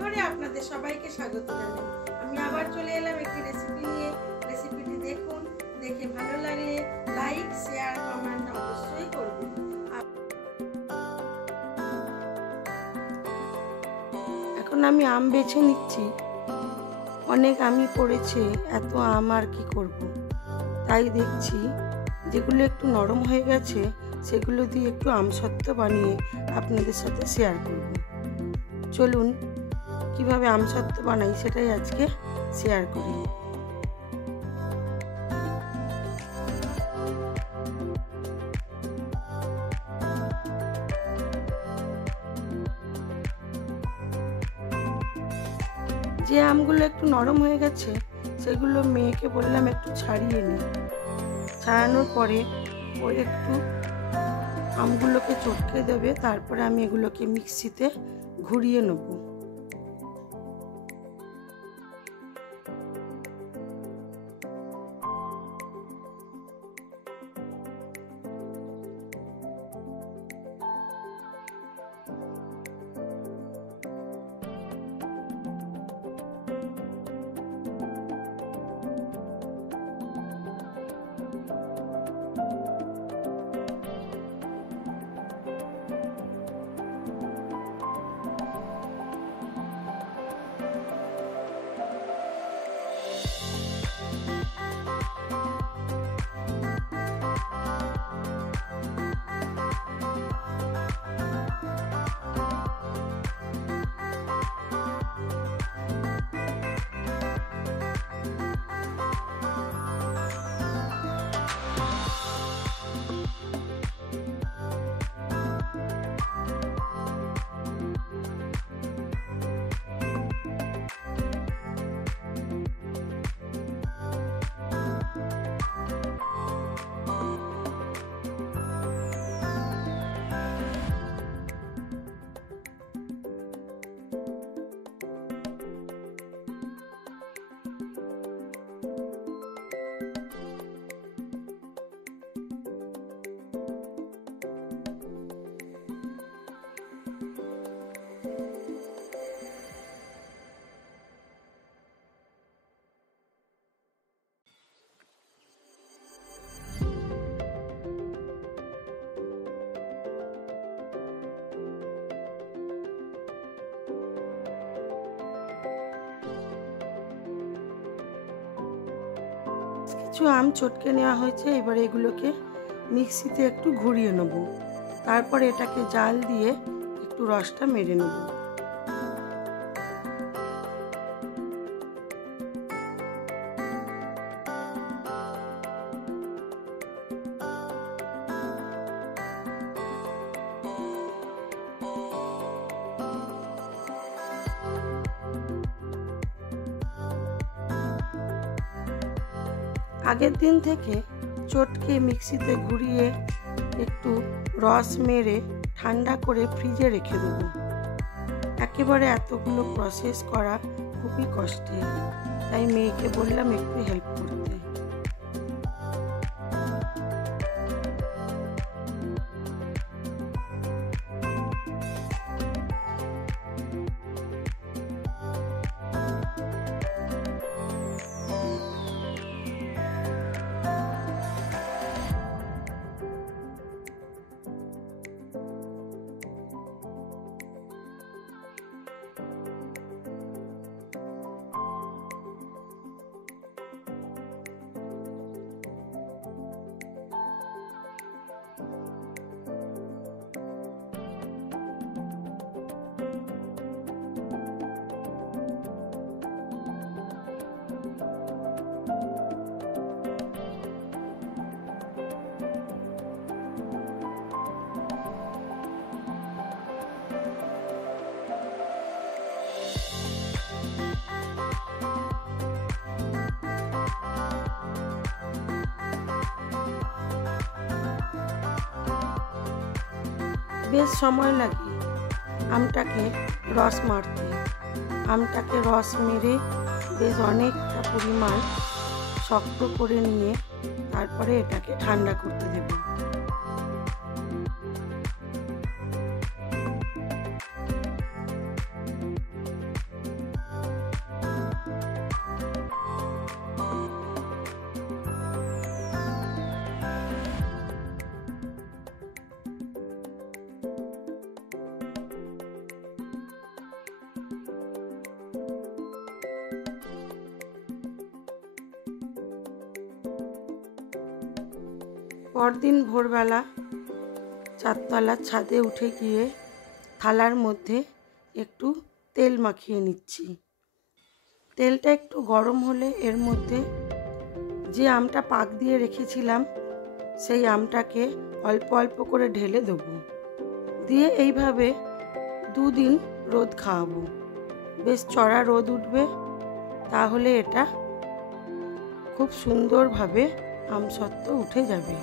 রান্নাঘরে আপনাদের সবাইকে স্বাগত জানাই। আমি আবার চলে এলাম একটি রেসিপি নিয়ে। রেসিপিটি দেখুন, দেখে ভালো লাগলে লাইক, শেয়ার, কমেন্ট অবশ্যই করবেন। এখন আমি আম বেছে নিচ্ছি। অনেক আমই পড়েছে, এত আম আর কি করব। তাই দেখছি যেগুলো একটু নরম হয়ে গেছে সেগুলো দিয়ে একটু আমসত্ত্ব বানিয়ে আপনাদের সাথে শেয়ার করব। চলুন কিভাবে আমসত্ত্ব বানাই সেটাই আজকে শেয়ার করি। যে আমগুলো একটু নরম হয়ে গেছে সেগুলো মেয়েকে বললাম একটু ছাড়িয়ে নিই। ছাড়ানোর পরে ও একটু আমগুলোকে চটকে দেবে, তারপরে আমি এগুলোকে মিক্সিতে ঘুরিয়ে নেব। কিছু আম চটকে নেওয়া হয়েছে, এবার এগুলোকে মিক্সিতে একটু ঘুরিয়ে নেব। তারপরে এটাকে জাল দিয়ে একটু রসটা মেরে নেব। আগের দিন থেকে চটকে মিক্সিতে ঘুরিয়ে একটু রস মেরে ঠান্ডা করে ফ্রিজে রেখে দেবো। একেবারে এতগুলো প্রসেস করা খুবই কষ্টের, তাই মেয়েকে বললাম একটু হেল্প করতে। বেশ সময় লাগে আমটাকে রস মারতে। আমটাকে রস মেরে বেশ অনেকটা পরিমাণ শক্ত করে নিয়ে তারপরে এটাকে ঠান্ডা করতে দেব। পরদিন ভোরবেলা চারতলার ছাদে উঠে গিয়ে থালার মধ্যে একটু তেল মাখিয়ে নিচ্ছি। তেলটা একটু গরম হলে এর মধ্যে যে আমটা পাক দিয়ে রেখেছিলাম সেই আমটাকে অল্প অল্প করে ঢেলে দেবো। দিয়ে এইভাবে 2 দিন রোদ খাওয়াবো। বেশ চড়া রোদ উঠবে, তাহলে এটা খুব সুন্দরভাবে আমসত্ত্ব উঠে যাবে।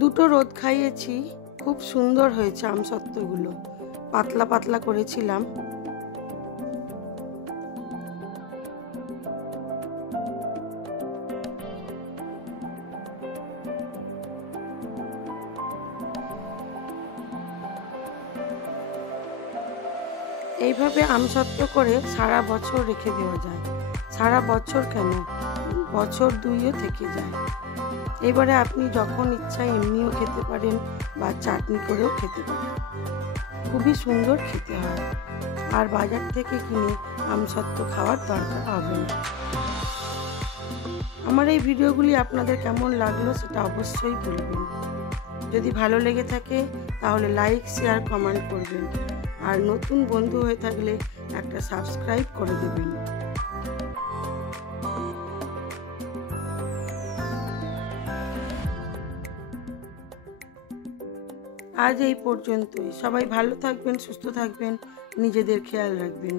দুটো রোদ খাইয়েছি, খুব সুন্দর হয়েছে আমসত্ত্বগুলো, পাতলা পাতলা করেছিলাম। এইভাবে আমসত্ত্ব করে সারা বছর রেখে দেওয়া যায়। সারা বছর কেন, বছর 2ও থেকে যায়। এবারে আপনি যখন ইচ্ছা এমনিও খেতে পারেন বা চাটনি করেও খেতে পারেন, খুবই সুন্দর খেতে হয়। আর বাজার থেকে কিনে আমসত্ত্ব খাওয়ার দরকার হবে না। আমার এই ভিডিওগুলি আপনাদের কেমন লাগলো সেটা অবশ্যই বলবেন। যদি ভালো লেগে থাকে তাহলে লাইক, শেয়ার, কমেন্ট করবেন। আর নতুন বন্ধু হয়ে থাকলে একটা সাবস্ক্রাইব করে দেবেন। আজ এই পর্যন্তই। সবাই ভালো থাকবেন, সুস্থ থাকবেন, নিজেদের খেয়াল রাখবেন।